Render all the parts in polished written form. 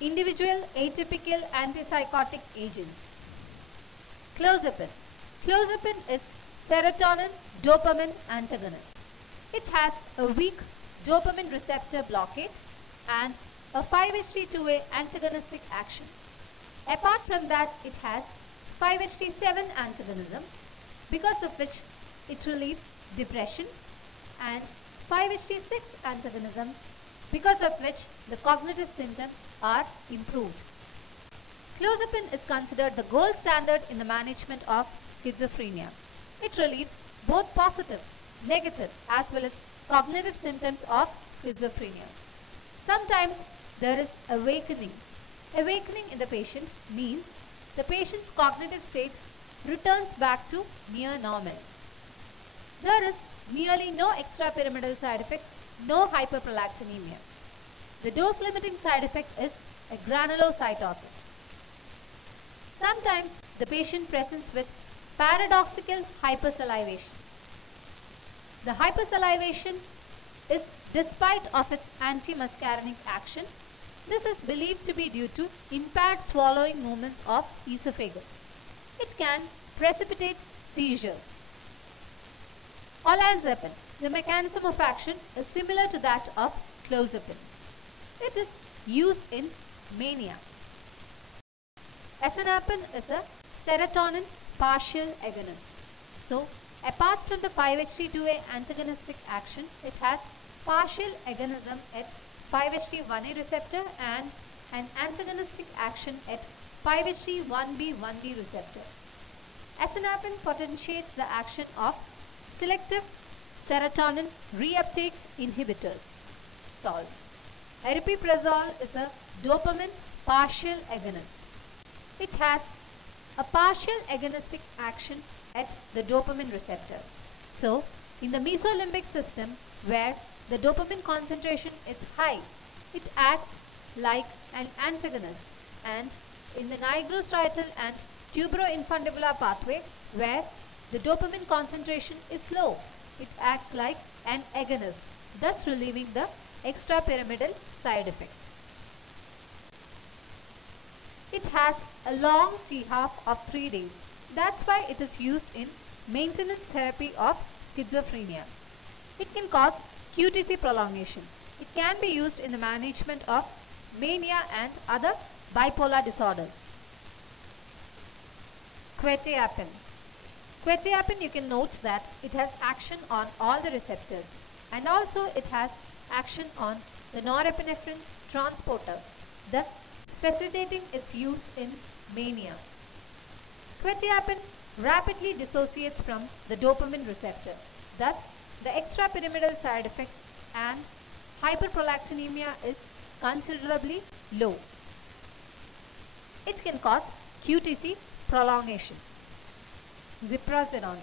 individual atypical antipsychotic agents. Clozapine. Clozapine is serotonin dopamine antagonist. It has a weak dopamine receptor blockade and a 5-HT2A antagonistic action. Apart from that, it has 5-HT7 antagonism, because of which it relieves depression, and 5-HT6 antagonism, because of which the cognitive symptoms are improved. Clozapine is considered the gold standard in the management of schizophrenia. It relieves both positive, negative as well as cognitive symptoms of schizophrenia. Sometimes there is awakening. Awakening in the patient means the patient's cognitive state returns back to near normal. There is nearly no extrapyramidal side effects, no hyperprolactinemia. The dose limiting side effect is a granulocytosis. Sometimes the patient presents with paradoxical hypersalivation. The hypersalivation is despite of its antimuscarinic action. This is believed to be due to impaired swallowing movements of esophagus. It can precipitate seizures. Olanzapine. The mechanism of action is similar to that of clozapine. It is used in mania. Escenapine is a serotonin partial agonist. So, apart from the 5-HT2A antagonistic action, it has partial agonism at 5-HT1A receptor and an antagonistic action at 5-HT1B1D receptor. Escenapine potentiates the action of selective serotonin reuptake inhibitors, TOL. Aripiprazole is a dopamine partial agonist. It has a partial agonistic action at the dopamine receptor. So, in the mesolimbic system where the dopamine concentration is high, it acts like an antagonist, and in the nigrostriatal and tuberoinfundibular pathway where the dopamine concentration is low, it acts like an agonist, thus relieving the extrapyramidal side effects. It has a long T-half of 3 days. That's why it is used in maintenance therapy of schizophrenia. It can cause QTC prolongation. It can be used in the management of mania and other bipolar disorders. Quetiapine. Quetiapine, you can note that it has action on all the receptors, and also it has action on the norepinephrine transporter, thus facilitating its use in mania. Quetiapine rapidly dissociates from the dopamine receptor, thus the extrapyramidal side effects and hyperprolactinemia is considerably low. It can cause QTC prolongation. Ziprasidone.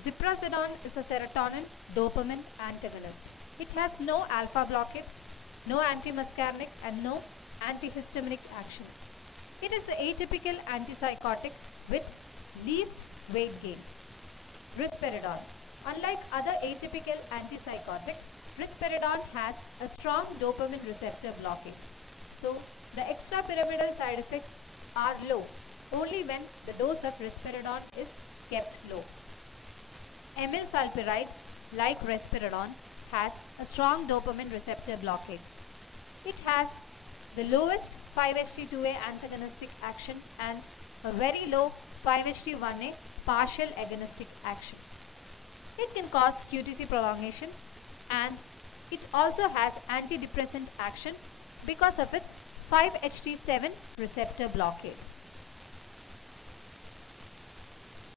Ziprasidone is a serotonin dopamine antagonist. It has no alpha blockade, no antimuscarinic and no antihistaminic action. It is the atypical antipsychotic with least weight gain. Risperidone. Unlike other atypical antipsychotic, risperidone has a strong dopamine receptor blockade. So, the extrapyramidal side effects are low only when the dose of risperidone is kept low. Emilsalpiride, like risperidone, has a strong dopamine receptor blockade. It has the lowest 5-HT2A antagonistic action and a very low 5-HT1A partial agonistic action. It can cause QTC prolongation, and it also has antidepressant action because of its 5-HT7 receptor blockade.